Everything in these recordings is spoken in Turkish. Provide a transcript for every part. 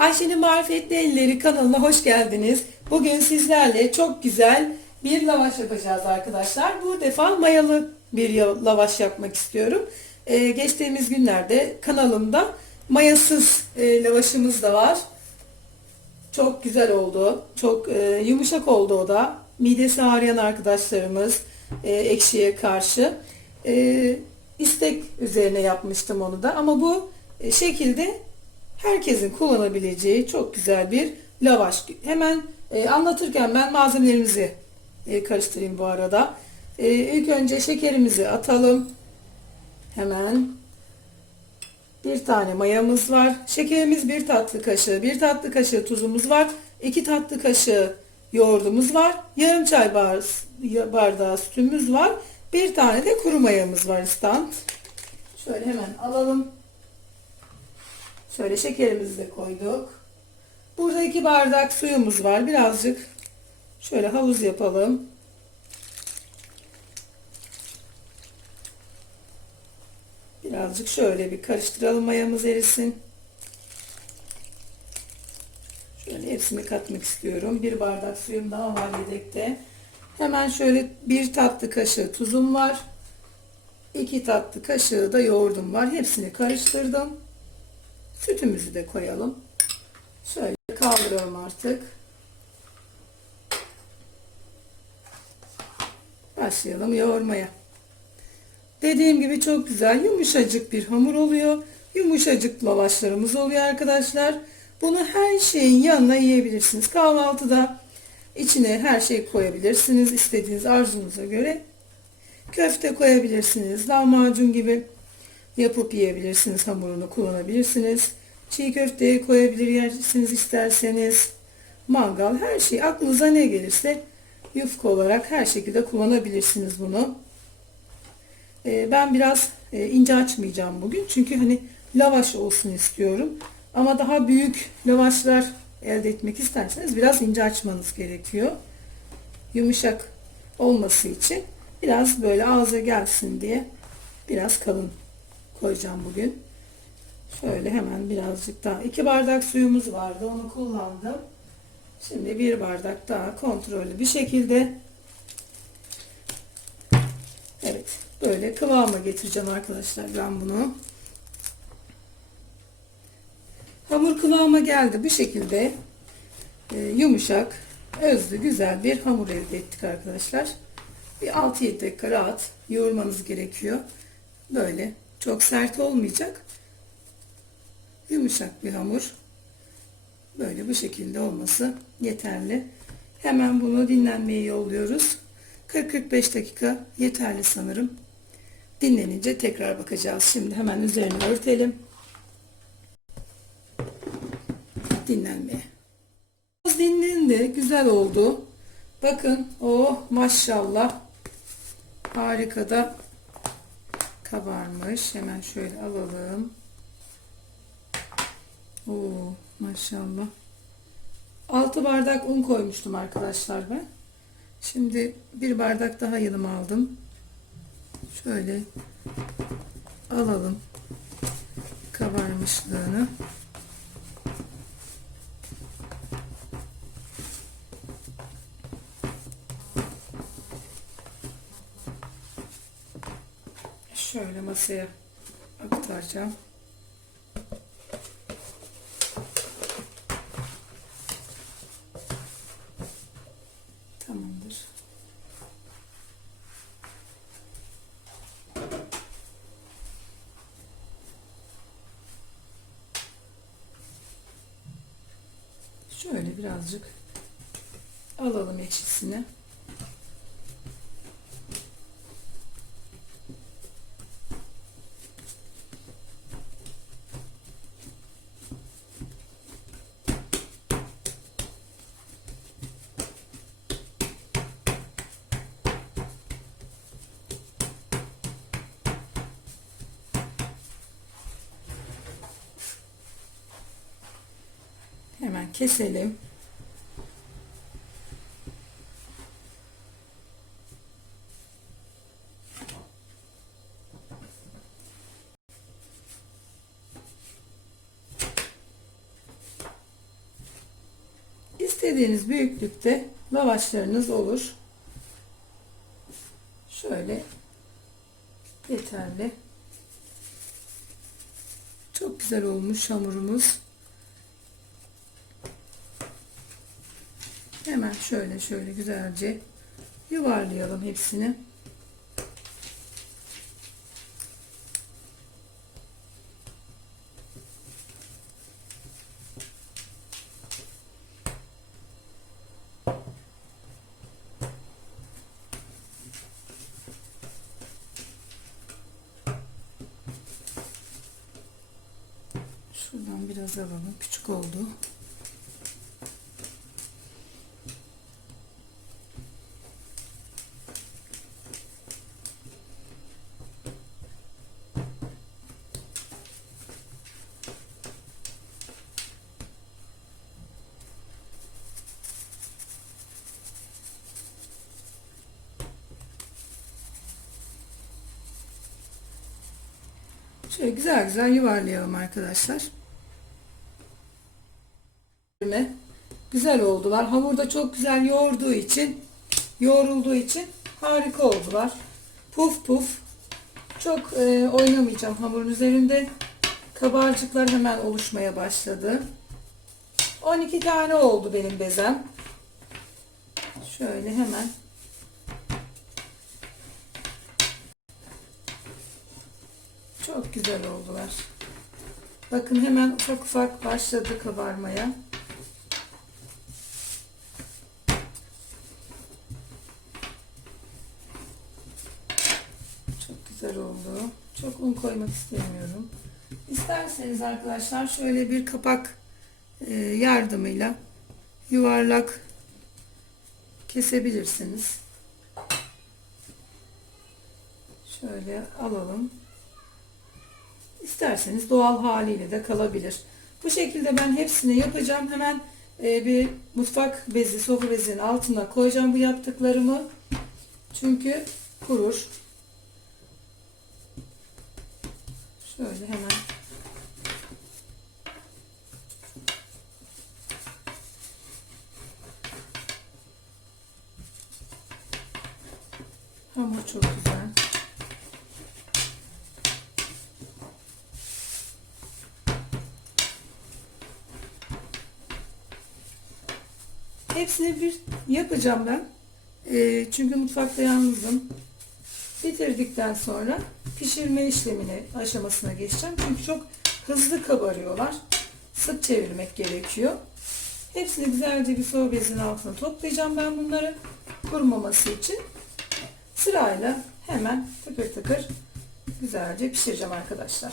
Ayşe'nin Marifetli Elleri kanalına hoş geldiniz. Bugün sizlerle çok güzel bir lavaş yapacağız arkadaşlar. Bu defa mayalı bir lavaş yapmak istiyorum. Ee, geçtiğimiz günlerde kanalımda mayasız e, lavaşımız da var. Çok güzel oldu. Çok e, yumuşak oldu o da. Midesi ağrıyan arkadaşlarımız e, ekşiye karşı e, istek üzerine yapmıştım onu da. Ama bu e, şekilde herkesin kullanabileceği çok güzel bir lavaş. Hemen e, anlatırken ben malzemelerimizi e, karıştırayım bu arada. E, ilk önce şekerimizi atalım. Hemen bir tane mayamız var. Şekerimiz bir tatlı kaşığı. Bir tatlı kaşığı tuzumuz var. iki tatlı kaşığı yoğurdumuz var. Yarım çay bar- bardağı sütümüz var. Bir tane de kuru mayamız var ıstant. Şöyle hemen alalım. Şöyle şekerimizi de koyduk. Burada iki bardak suyumuz var. Birazcık şöyle havuz yapalım. Birazcık şöyle bir karıştıralım mayamız erisin. Şöyle hepsini katmak istiyorum. Bir bardak suyum daha var yedekte. Hemen şöyle bir tatlı kaşığı tuzum var. İki tatlı kaşığı da yoğurdum var. Hepsini karıştırdım. Sütümüzü de koyalım. Şöyle kaldırıyorum artık. Başlayalım yoğurmaya. Dediğim gibi çok güzel yumuşacık bir hamur oluyor. Yumuşacık lavaşlarımız oluyor arkadaşlar. Bunu her şeyin yanına yiyebilirsiniz. Kahvaltıda içine her şey koyabilirsiniz. istediğiniz arzunuza göre. Köfte koyabilirsiniz. Lahmacun gibi yapıp yiyebilirsiniz. Hamurunu kullanabilirsiniz. Çiğ köfteye koyabilir yersiniz isterseniz. Mangal her şey aklınıza ne gelirse yufka olarak her şekilde kullanabilirsiniz bunu. Ee, ben biraz e, ince açmayacağım bugün. Çünkü hani lavaş olsun istiyorum. Ama daha büyük lavaşlar elde etmek isterseniz biraz ince açmanız gerekiyor. Yumuşak olması için biraz böyle ağza gelsin diye biraz kalın koyacağım bugün. Şöyle hemen birazcık daha. iki bardak suyumuz vardı. Onu kullandım. Şimdi bir bardak daha kontrollü bir şekilde Evet. Böyle kıvama getireceğim arkadaşlar ben bunu. Hamur kıvama geldi. Bu şekilde e, yumuşak, özlü, güzel bir hamur elde ettik arkadaşlar. Bir 6-7 dakika rahat yoğurmanız gerekiyor. Böyle çok sert olmayacak. Yumuşak bir hamur. Böyle bu şekilde olması yeterli. Hemen bunu dinlenmeye yolluyoruz. 40-45 dakika yeterli sanırım. Dinlenince tekrar bakacağız. Şimdi hemen üzerini örtelim. Dinlenmeye. Biraz dinlendi. Güzel oldu. Bakın. Oh maşallah. Harika da kabarmış. Hemen şöyle alalım. Oo maşallah. 6 bardak un koymuştum arkadaşlar ben. Şimdi bir bardak daha yanıma aldım. Şöyle alalım kabarmışlığını. Şöyle masaya aktaracağım. Tamamdır. Şöyle birazcık alalım ekşisini. Hemen keselim. İstediğiniz büyüklükte lavaşlarınız olur. Şöyle yeterli. Çok güzel olmuş hamurumuz. Hemen şöyle şöyle güzelce yuvarlayalım hepsini. Şuradan biraz alalım. Küçük oldu. Şöyle güzel güzel yuvarlayalım arkadaşlar. Güzel oldular. Hamur da çok güzel yoğurduğu için, yoğrulduğu için harika oldular. Puf puf. Çok e, oynamayacağım hamurun üzerinde. Kabarcıklar hemen oluşmaya başladı. 12 tane oldu benim bezem. Şöyle hemen Çok güzel oldular. Bakın hemen ufak ufak başladı kabarmaya. Çok güzel oldu. Çok un koymak istemiyorum. İsterseniz arkadaşlar şöyle bir kapak e, yardımıyla yuvarlak kesebilirsiniz. Şöyle alalım. İsterseniz doğal haliyle de kalabilir. Bu şekilde ben hepsini yapacağım. Hemen e, bir mutfak bezi, sofra bezinin altına koyacağım bu yaptıklarımı. Çünkü kurur. Şöyle hemen Hamur çok güzel. Hepsini bir yapacağım ben. Ee, çünkü mutfakta yalnızım. Bitirdikten sonra pişirme işlemine aşamasına geçeceğim. Çünkü çok hızlı kabarıyorlar. Sık çevirmek gerekiyor. Hepsini güzelce bir soğuk bezin altına toplayacağım ben bunları. Kurumaması için. Sırayla hemen tıkır tıkır güzelce pişireceğim arkadaşlar.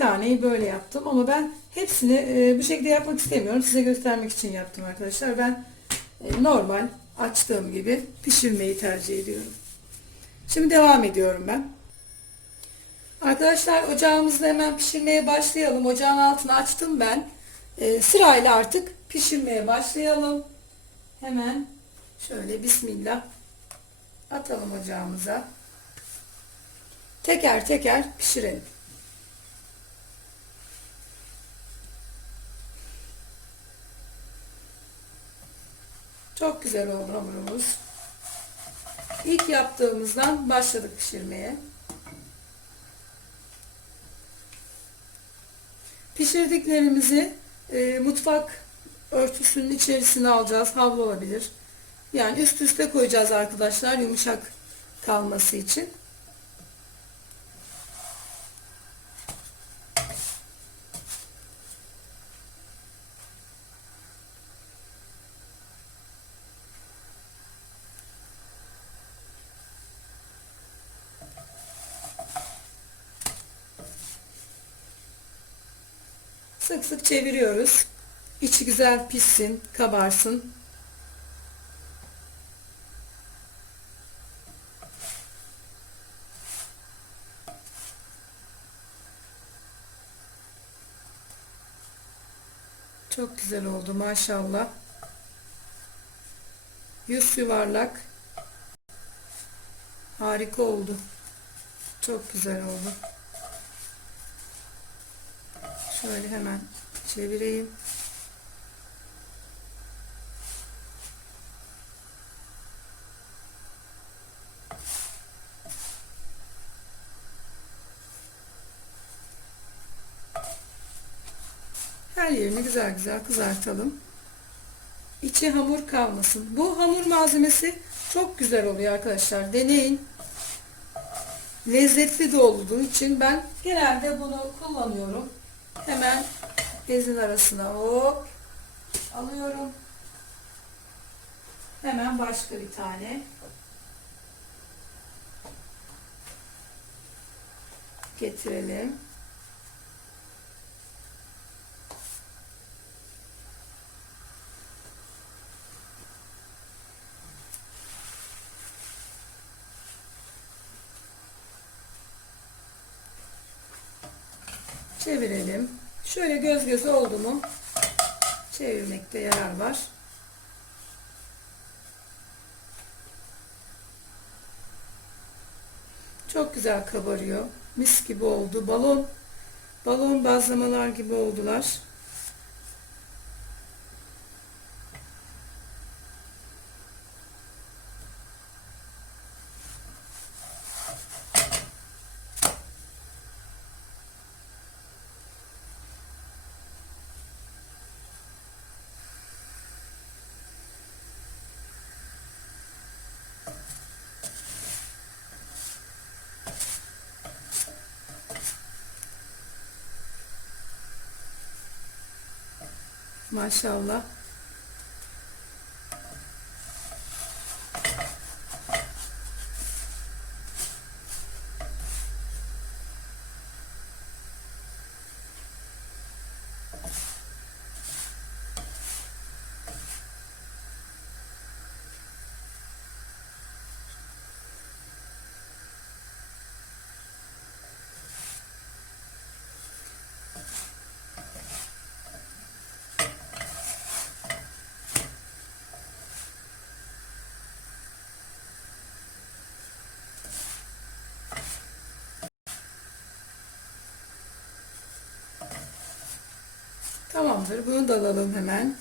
Taneyi böyle yaptım ama ben hepsini e, bu şekilde yapmak istemiyorum. Size göstermek için yaptım arkadaşlar. Ben e, normal açtığım gibi pişirmeyi tercih ediyorum. Şimdi devam ediyorum ben. Arkadaşlar ocağımızda hemen pişirmeye başlayalım. Ocağın altını açtım ben. E, sırayla artık pişirmeye başlayalım. Hemen şöyle bismillah atalım ocağımıza. Teker teker pişirelim. Çok güzel oldu hamurumuz. İlk yaptığımızdan başladık pişirmeye. Pişirdiklerimizi e, mutfak örtüsünün içerisine alacağız. Havlu olabilir. Yani üst üste koyacağız arkadaşlar yumuşak kalması için. Sık sık çeviriyoruz. İçi güzel pişsin, kabarsın. Çok güzel oldu maşallah. Yüz yuvarlak. Harika oldu. Çok güzel oldu. Şöyle hemen çevireyim. Her yerini güzel güzel kızartalım. İçi hamur kalmasın. Bu hamur malzemesi çok güzel oluyor arkadaşlar. Deneyin. Lezzetli de olduğu için ben genelde bunu kullanıyorum. Hemen bezin arasına hop alıyorum. Hemen başka bir tane. Getirelim. Çevirelim. Göz göze oldu mu çevirmekte yarar var. Çok güzel kabarıyor. Mis gibi oldu. Balon balon bazlamalar gibi oldular. Maşallah. Tamamdır. Bunu da alalım hemen.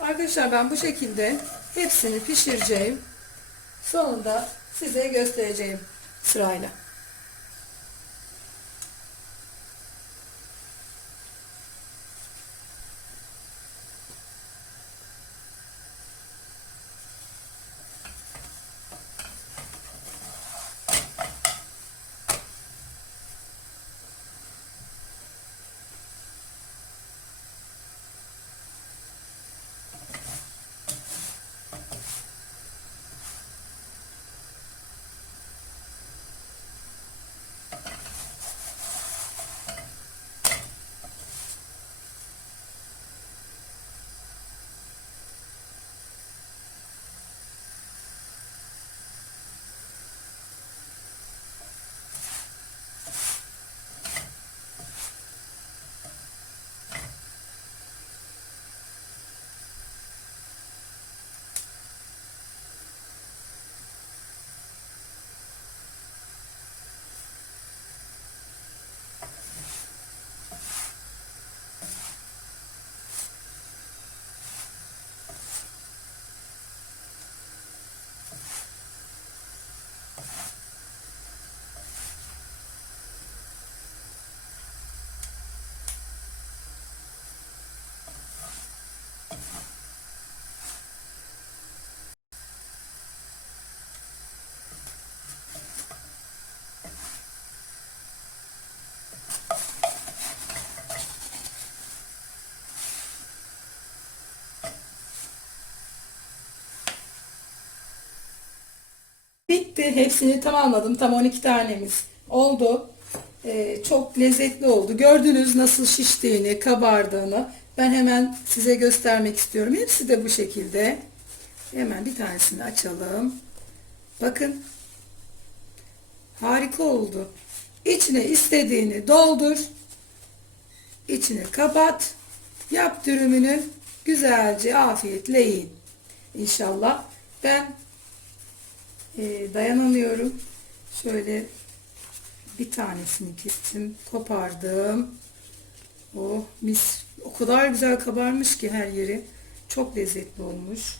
Arkadaşlar ben bu şekilde hepsini pişireceğim. Sonunda size göstereceğim sırayla. Bitti. Hepsini tamamladım. Tam 12 tanemiz oldu. Ee, çok lezzetli oldu. Gördünüz nasıl şiştiğini, kabardığını. Ben hemen size göstermek istiyorum. Hepsi de bu şekilde. Hemen bir tanesini açalım. Bakın. Harika oldu. İçine istediğini doldur. İçine kapat. Yap dürümünü. güzelce afiyetle yiyin. İnşallah. Ben e, dayanamıyorum. Şöyle bir tanesini kestim, kopardım. Oh mis. O kadar güzel kabarmış ki her yeri. Çok lezzetli olmuş.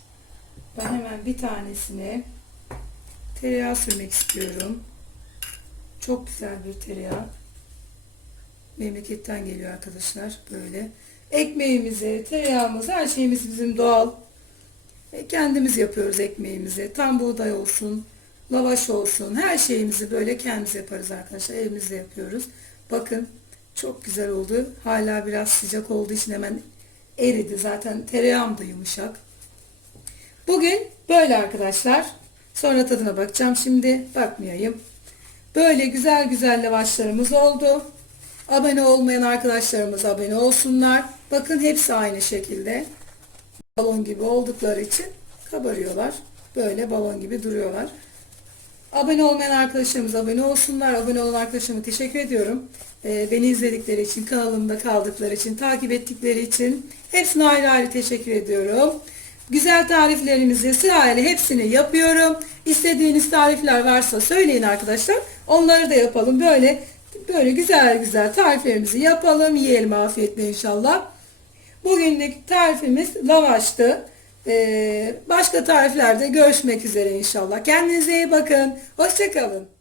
Ben hemen bir tanesine tereyağı sürmek istiyorum. Çok güzel bir tereyağı. Memleketten geliyor arkadaşlar. Böyle. Ekmeğimizi, tereyağımız, her şeyimiz bizim doğal. E, Kendimiz yapıyoruz ekmeğimizi. Tam buğday olsun, lavaş olsun. Her şeyimizi böyle kendimiz yaparız arkadaşlar. Elimizde yapıyoruz. Bakın çok güzel oldu. Hala biraz sıcak olduğu için hemen eridi. Zaten tereyağım da yumuşak. Bugün böyle arkadaşlar. Sonra tadına bakacağım şimdi. Bakmayayım. Böyle güzel güzel lavaşlarımız oldu. Abone olmayan arkadaşlarımız abone olsunlar. Bakın hepsi aynı şekilde. Balon gibi oldukları için kabarıyorlar. Böyle balon gibi duruyorlar. Abone olmayan arkadaşlarımız abone olsunlar. Abone olan arkadaşlarıma teşekkür ediyorum. Ee, beni izledikleri için, kanalımda kaldıkları için, takip ettikleri için hepsine ayrı ayrı teşekkür ediyorum. Güzel tariflerimizi sırayla hepsini yapıyorum. İstediğiniz tarifler varsa söyleyin arkadaşlar. Onları da yapalım. Böyle böyle güzel güzel tariflerimizi yapalım. Yiyelim afiyetle inşallah. Bugünlük tarifimiz lavaştı. Ee, başka tariflerde görüşmek üzere inşallah. Kendinize iyi bakın. Hoşçakalın.